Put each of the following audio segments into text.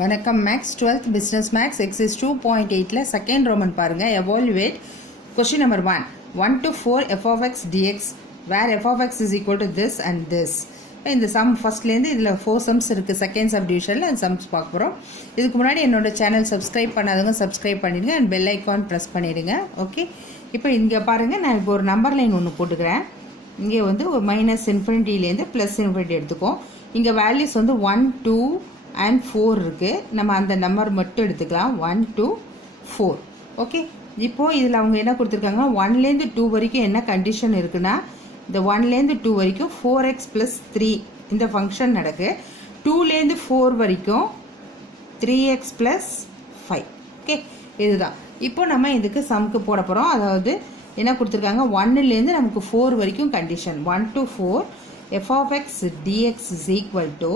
வணக்கம் maths 12th business maths exercise 2.8ல second roman பாருங்க. Evaluate question number 1 to 4 f of x dx where f of x is equal to this and this. இந்த some ஃபர்ஸ்ட்லேருந்து இதில் 4 sums இருக்குது. Second sub டிவிஷனில் அந்த sums பார்க்க போகிறோம். இதுக்கு முன்னாடி என்னோட சேனல் சப்ஸ்கிரைப் பண்ணாதவங்க சப்ஸ்கிரைப் பண்ணிடுங்க அண்ட் பெல் ஐக்கான் ப்ரெஸ் பண்ணிடுங்க. ஓகே, இப்போ இங்கே பாருங்கள், நான் இப்போ ஒரு நம்பர் லைன் ஒன்று போட்டுக்கிறேன். இங்கே வந்து ஒரு மைனஸ் இன்ஃபினிட்டிலேருந்து ப்ளஸ் இன்ஃபினிட்டி எடுத்துக்கோம். இங்கே வேல்யூஸ் வந்து 1 2 and 4 இருக்குது. நம்ம அந்த நம்பர் மட்டும் எடுத்துக்கலாம். 1 2 4. ஓகே, இப்போது இதில் அவங்க என்ன கொடுத்துருக்காங்கன்னா 1லேருந்து 2 வரைக்கும் என்ன கண்டிஷன் இருக்குன்னா, இந்த 1லேருந்து 2 வரைக்கும் 4x + 3 இந்த ஃபங்க்ஷன் நடக்கு. 2லேருந்து 4 வரைக்கும் 3x + 5. ஓகே, இதுதான் இப்போ நம்ம இதுக்கு சம்க்கு போட போகிறோம். அதாவது என்ன கொடுத்துருக்காங்க, 1லேருந்து நமக்கு 4 வரைக்கும் condition 1 to 4 f of x dx is equal to,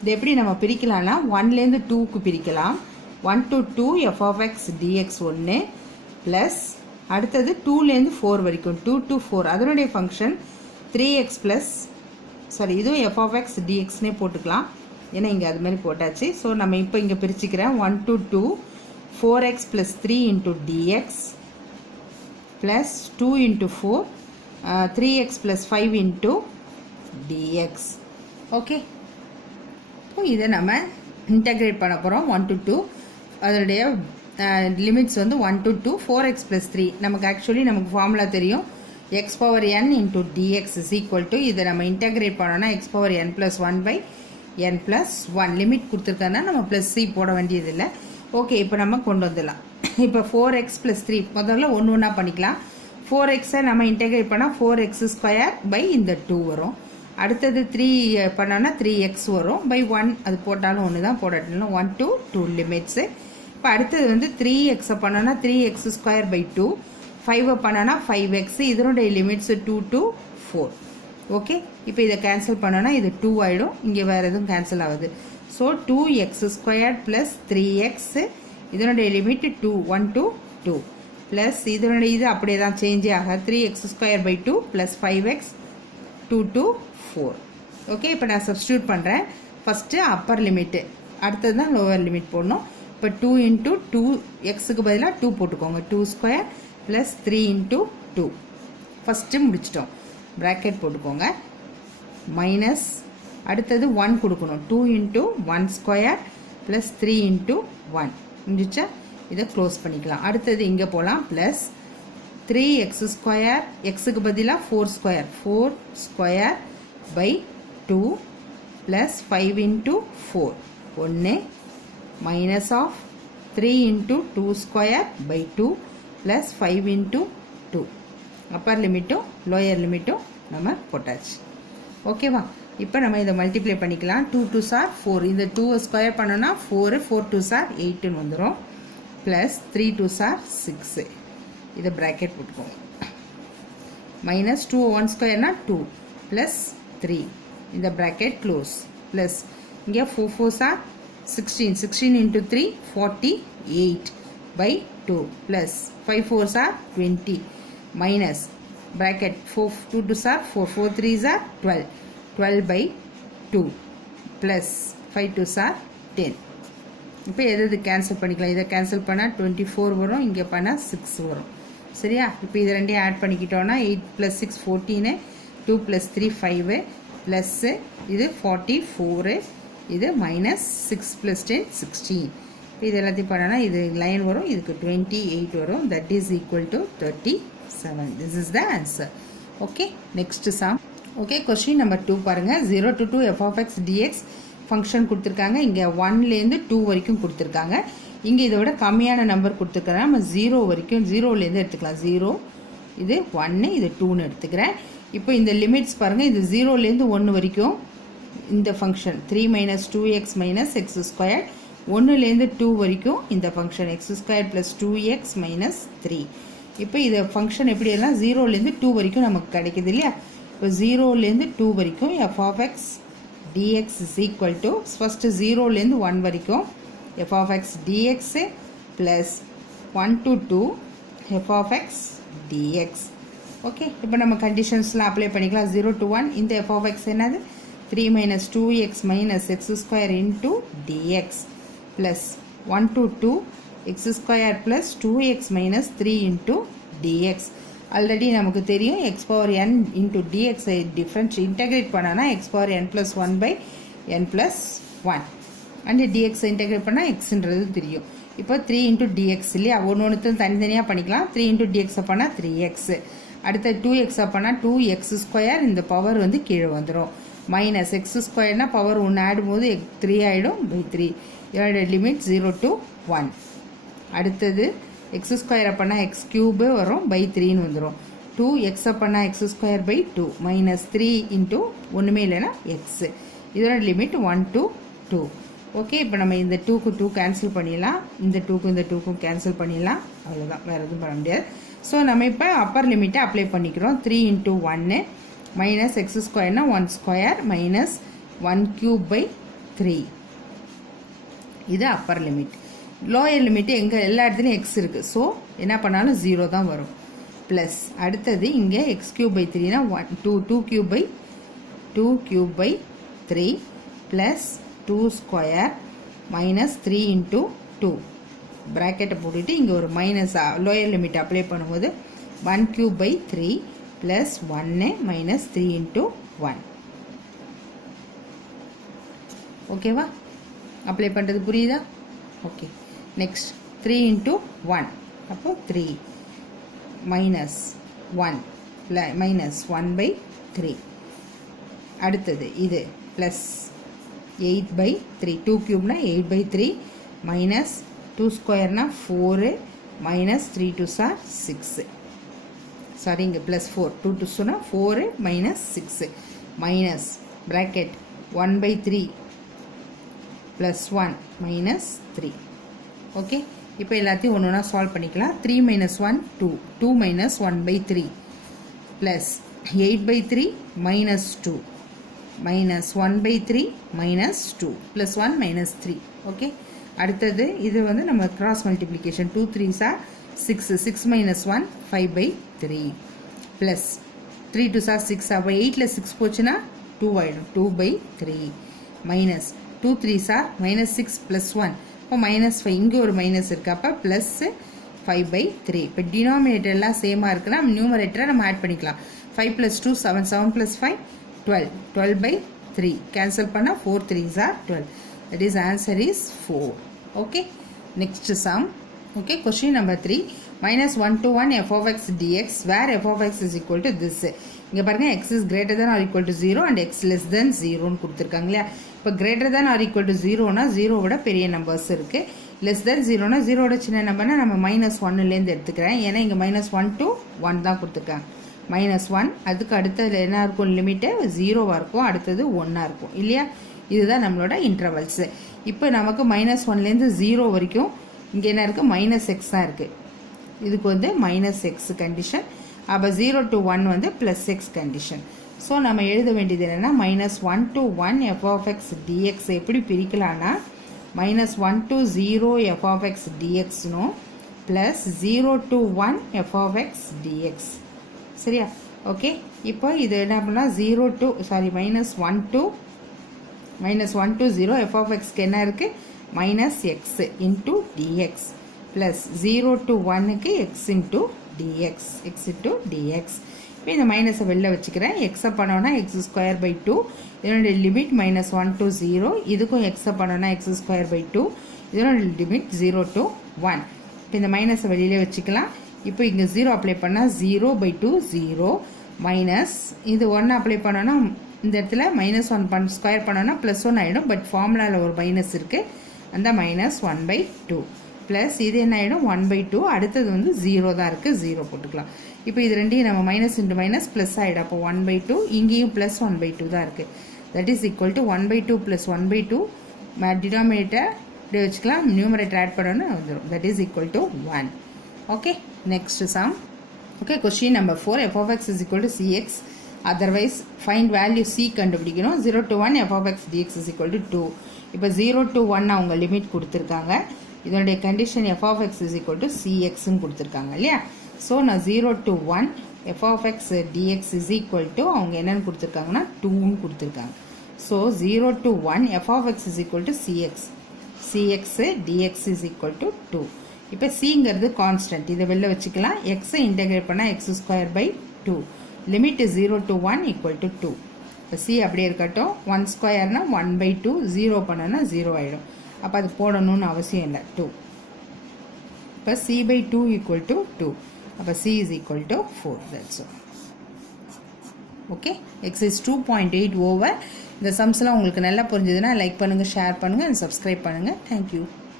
இது எப்படி நம்ம பிரிக்கலாம்னா 1லேருந்து 2க்கு பிரிக்கலாம். 1 to 2 f of x dx 1 plus அடுத்தது 2லேருந்து 4 வரைக்கும் 2 to 4 அதனுடைய ஃபங்க்ஷன் 3x ப்ளஸ் இதுவும் f of x dxனே போட்டுக்கலாம். ஏன்னா இங்கே அது மாதிரி போட்டாச்சு. ஸோ நம்ம இப்போ இங்கே பிரிச்சுக்கிறேன். 1 to 2 4x + 3 into dx plus 2 into 4 3x + 5 into dx. Okay, இதை நம்ம இன்டகிரேட் பண்ண போகிறோம். 1 to 2 அதனுடைய லிமிட்ஸ் வந்து 1 to 2 4x + 3. நமக்கு ஆக்சுவலி நமக்கு ஃபார்முலா தெரியும். x power n into dx is equal to, இதை நம்ம இன்டகிரேட் பண்ணோன்னா x power n + 1/n + 1 limit கொடுத்துருக்கோன்னா நம்ம +c போட வேண்டியதில்லை. ஓகே, இப்போ நம்ம கொண்டு வந்துடலாம். இப்போ 4x + 3 முதல்ல ஒன்று ஒன்றா பண்ணிக்கலாம். 4xை நம்ம இன்டகிரேட் பண்ணால் 4x² இந்த 2 வரும். அடுத்தது 3 பண்ணோன்னா 3x வரும் பை 1. அது போட்டாலும் ஒன்று தான், போடாட்டாலும் 1 to 2 லிமிட்ஸு. இப்போ அடுத்தது வந்து 3xை பண்ணோன்னா 3x² 2, 5 பண்ணோன்னா 5x, இதனுடைய லிமிட்ஸ் 2 to 4. ஓகே, இப்போ இதை கேன்சல் பண்ணோன்னா இது 2 ஆகிடும். இங்கே வேறு எதுவும் கேன்சல் ஆகுது. ஸோ 2x² + 3x, இதனுடைய லிமிட் 2 1 to 2 ப்ளஸ் இதனுடைய இது அப்படியே தான் சேஞ்சே ஆக 3x² 2 plus 5x 2 to 4. Okay, இப்போ நான் சப்ஸ்டியூட் பண்ணுறேன். ஃபஸ்ட்டு அப்பர் லிமிட்டு, அடுத்தது தான் லோவர் லிமிட் போடணும். இப்போ 2 into 2 எக்ஸுக்கு பதிலாக 2 போட்டுக்கோங்க. 2² ப்ளஸ் 3 into 2 ஃபஸ்ட்டு முடிச்சிட்டோம். ப்ராக்கெட் போட்டுக்கோங்க. மைனஸ் அடுத்தது 1 கொடுக்கணும். 2 into 1² ப்ளஸ் 3 into 1 முடிச்சா இதை க்ளோஸ் பண்ணிக்கலாம். அடுத்தது இங்கே போகலாம். ப்ளஸ் 3x², எக்ஸுக்கு பதிலாக 4² by 2 plus 5 into 4 1 minus of 3 into 2² by 2 plus 5 into 2. Appar லிமிட்டும் lower லிமிட்டும் நம்ம போட்டாச்சு. ஓகேவா, இப்போ நம்ம இதை மல்டிப்ளை பண்ணிக்கலாம். 2 2s are 4. இந்த 2 ஸ்கொயர் பண்ணோன்னா 4 4 2s are 8ன்னு வந்துடும். Plus 3 2s are 6. இதை ப்ராக்கெட் போட்டுக்கோங்க. மைனஸ் 2 1² 2 ப்ளஸ் 3 இந்த ப்ராக்கெட் க்ளோஸ். ப்ளஸ் இங்கே 4 4s are 16. 16 into 3 48 by 2 plus 5 4s are 20 minus bracket 4 2 2s are 4 4 3s are 12 12 by 2 plus 5 2s are 10. இப்போ எது cancel பண்ணிக்கலாம். இதை கேன்சல் பண்ணால் 24 வரும், இங்கே பண்ணால் 6 வரும். சரியா, இப்போ இது ரெண்டையும் ஆட் பண்ணிக்கிட்டோன்னா 8 + 6 14, 2 + 3 5 ப்ளஸ்ஸு இது 44, இது மைனஸ் 6 + 10 16. இப்போ இது எல்லாத்தையும் பண்ணோன்னா இது லைன் வரும், இதுக்கு 28 வரும். That is equal to 37. This is the answer. Okay, next sum. Okay, question number 2 பாருங்கள். 0 to 2 f of x dx function கொடுத்துருக்காங்க. இங்கே 1லேருந்து 2 வரைக்கும் கொடுத்துருக்காங்க. இங்கே இதை விட கம்மியான நம்பர் கொடுத்துருக்காங்க. நம்ம 0 வரைக்கும் 0லேருந்து எடுத்துக்கலாம். 0 இது 1 இது 2ன்னு எடுத்துக்கிறேன். இப்போ இந்த லிமிட்ஸ் பாருங்கள். இது 0லேருந்து 1 வரைக்கும் இந்த ஃபங்க்ஷன் 3 - 2x - x². 1லேருந்து 2 வரைக்கும் இந்த ஃபங்க்ஷன் x² + 2x - 3. இப்போ இதை ஃபங்க்ஷன் எப்படி எல்லாம் 0லேருந்து 2 வரைக்கும் நமக்கு கிடைக்குது இல்லையா. இப்போ 0லேருந்து 2 வரைக்கும் f of x dx is equal to, first 0லேருந்து 1 வரைக்கும் f of x dx plus 1 to 2 f of x dx. Okay, இப்போ நம்ம கண்டிஷன்ஸ்லாம் அப்ளை பண்ணிக்கலாம். 0 to 1 இந்த f of x என்னது 3 - 2x - x² into dx plus 1 to 2 x square plus 2x minus 3 into dx. Already நமக்கு தெரியும் x power n into dx difference integrate பண்ணால் x power n plus 1 by n plus 1 and dx integrate பண்ணால் xன்றது தெரியும். இப்போ 3 into dx இல்லையா, ஒன்று தனித்தனியாக பண்ணிக்கலாம். 3 into dx பண்ணால் 3x, அடுத்த 2x பண்ணால் 2x ஸ்கொயர், இந்த பவர் வந்து கீழே வந்துடும். மைனஸ் எக்ஸ் ஸ்கொயர்னால் பவர் 1 ஆடும்போது 3 ஆகிடும் பை 3. இதோட லிமிட் 0 to 1. அடுத்தது எக்ஸ் ஸ்கொயர் பண்ணால் எக்ஸ் க்யூபு வரும் பை 3ன்னு வந்துடும். 2x பண்ணால் x square by 2 minus 3 into ஒன்றுமே இல்லைன்னா எக்ஸு. இதோட லிமிட் 1 to 2. ஓகே, இப்போ நம்ம இந்த 2க்கு 2 கேன்சல் பண்ணிடலாம், இந்த 2க்கும் கேன்சல் பண்ணிடலாம். அவ்வளோதான், வேறு எதுவும் பண்ண முடியாது. ஸோ நம்ம இப்போ அப்பர் லிமிட்டை அப்ளை பண்ணிக்கிறோம். 3 into 1 மைனஸ் எக்ஸ் ஸ்கொயர்னால் 1 ஸ்கொயர் மைனஸ் 1 க்யூப் பை 3. இது அப்பர் லிமிட். லோயர் லிமிட்டு எங்கே எல்லா இடத்துலையும் எக்ஸ் இருக்குது, ஸோ என்ன பண்ணாலும் 0 தான் வரும். ப்ளஸ் அடுத்தது இங்கே எக்ஸ் க்யூப் பை 3னா 2 cube by 3 plus 2 square minus 3 into 2 ப்ராக்கெட்டை போட்டுட்டு இங்கே ஒரு மைனஸ் லோயர் லிமிட் அப்ளை பண்ணும்போது 1 cube by 3 plus 1 minus 3 into 1. ஓகேவா, அப்ளை பண்ணுறது புரியுதா? ஓகே, நெக்ஸ்ட் 3 into 1 அப்போ 3 மைனஸ் 1 மைனஸ் 1 by 3. அடுத்தது இது ப்ளஸ் 8 by 3, 2 க்யூப்னா 8 by 3 மைனஸ் 2 ஸ்கொயர்னா 4 மைனஸ் 3 2s are 6. சாரி, இங்கே plus 4, 2 2s 4 minus 6 minus bracket 1 by 3 plus 1 minus 3. Okay, இப்போ எல்லாத்தையும் ஒன்று ஒன்றா சால்வ் பண்ணிக்கலாம். 3 minus 1 2, 2 minus 1 by 3 plus 8 by 3 minus 2 minus 1 by 3 minus 2 plus 1 minus 3. Okay, அடுத்தது இது வந்து நம்ம cross multiplication 2 3s are 6, 6 minus 1 5 by 3 plus 3 2s are 6, அப்போ 8ல் 6 போச்சுன்னா 2 ஆகிடும் 2 by 3 minus 2 3s are minus 6 plus 1, இப்போ மைனஸ் 5, இங்கே ஒரு மைனஸ் இருக்குது, அப்போ ப்ளஸ் 5 by 3. இப்போ டினாமினேட்டர் எல்லாம் சேமாக இருக்குன்னா நியூமரேட்டரை நம்ம ஆட் பண்ணிக்கலாம். 5 plus 2 7, 7 plus 5 12, 12 by 3 கேன்சல் பண்ணால் 4 3s are 12. That is answer is 4. Okay, next sum. Okay, question number 3, minus 1 to 1 f of x dx where f of x is equal to this. இங்கே பாருங்க, x is greater than or equal to 0 and x less than 0ன்னு கொடுத்துருக்காங்க இல்லையா. இப்போ greater than or equal to 0னா 0 விட பெரிய numbers இருக்குது. less than 0னா 0வோட சின்ன நம்பர்னா நம்ம மைனஸ் 1லேருந்து எடுத்துக்கிறேன், ஏன்னா இங்கே மைனஸ் 1 to 1 தான் கொடுத்துருக்காங்க. மைனஸ் 1, அதுக்கு அடுத்தது என்ன இருக்கும், லிமிட்டு 0வாக இருக்கும், அடுத்தது 1ஆக இருக்கும் இல்லையா. இதுதான் நம்மளோட இன்டர்வல்ஸு. இப்போ நமக்கு மைனஸ் 1லேருந்து 0 வரைக்கும் இங்கே என்ன இருக்குது, மைனஸ் எக்ஸ் தான் இருக்குது. இதுக்கு வந்து மைனஸ் எக்ஸ் கண்டிஷன். அப்போ 0 to 1 வந்து ப்ளஸ் எக்ஸ் கண்டிஷன். ஸோ நம்ம எழுத வேண்டியது என்னென்னா minus 1 to 1 f of x dx எப்படி பிரிக்கலான்னா minus 1 to 0 f of x டிஎக்ஸ்னும் plus 0 to 1 f of x dx. சரியா? ஓகே, இப்போ இது என்ன பண்ணலாம், மைனஸ் 1 to 0 f of xக்கு என்ன இருக்குது, minus x into dx plus 0 to 1க்கு x into dx, x into dx. இப்போ இந்த மைனஸை வெளில வச்சுக்கிறேன். எக்ஸை பண்ணோன்னா எக்ஸ் ஸ்கொயர் பை 2, இதனுடைய லிமிட் மைனஸ் 1 to 0. இதுக்கும் எக்ஸை பண்ணோன்னா எக்ஸ் ஸ்கொயர் பை 2, இதனுடைய லிமிட் 0 to 1. இப்போ இந்த மைனஸை வெளியிலே வச்சுக்கலாம். இப்போ இங்கே 0 அப்ளை பண்ணால் 0 by 2 0 மைனஸ் இது 1 அப்ளை பண்ணோன்னா இந்த இடத்துல மைனஸ் 1 ஸ்கொயர் பண்ணோன்னா ப்ளஸ் 1 ஆகிடும். பட் ஃபார்முலாவில் ஒரு மைனஸ் இருக்குது, அந்த மைனஸ் 1 by 2 ப்ளஸ் இது என்ன ஆகிடும் 1 by 2. அடுத்தது வந்து 0 தான் இருக்குது, 0 போட்டுக்கலாம். இப்போ இது ரெண்டையும் நம்ம மைனஸ் இன்ட்டு மைனஸ் ப்ளஸ் ஆகிடும். அப்போ 1 by 2, இங்கேயும் ப்ளஸ் 1 by 2 தான் இருக்குது. That is equal to 1 by 2 plus 1 by 2. Denominator இப்படி வச்சுக்கலாம், நியூமரேட்டர் ஆட் பண்ணோன்னு வந்துடும். That is equal to 1. Okay, next sum. Okay, question number 4, f of x is equal to cx, otherwise find value c கண்டுபிடிக்கணும். 0 to 1 f of x dx is equal to 2. இப்போ 0 to 1 அவங்க limit கொடுத்துருக்காங்க. இதனுடைய condition f of x is equal to cxன்னு கொடுத்துருக்காங்க இல்லையா. So நான் 0 to 1 f of x dx is equal to அவங்க என்னென்னு கொடுத்துருக்காங்கன்னா 2ன்னு கொடுத்துருக்காங்க. So 0 to 1 f of x is equal to cx. cx dx is equal to 2. இப்போ cங்கிறது கான்ஸ்டன்ட், இதை வெளில வச்சுக்கலாம். எக்ஸை இன்டெகிரேட் பண்ணால் x square by 2. Limit 0 to 1 equal to 2. இப்போ c அப்படியே இருக்கட்டும். 1 ஸ்கொயர்னா 1 by 2, 0 பண்ணனா 0 ஆகிடும். அப்போ அது போடணும்னு அவசியம் இல்லை. 2. இப்போ c by 2 equal to 2. அப்போ c is equal to 4. That's all. Okay, exercise 2.8 over. இந்த சம்ஸ்லாம் உங்களுக்கு நல்லா புரிஞ்சதுன்னா லைக் பண்ணுங்கள், ஷேர் பண்ணுங்கள் அண்ட் சப்ஸ்கிரைப் பண்ணுங்கள். தேங்க்யூ.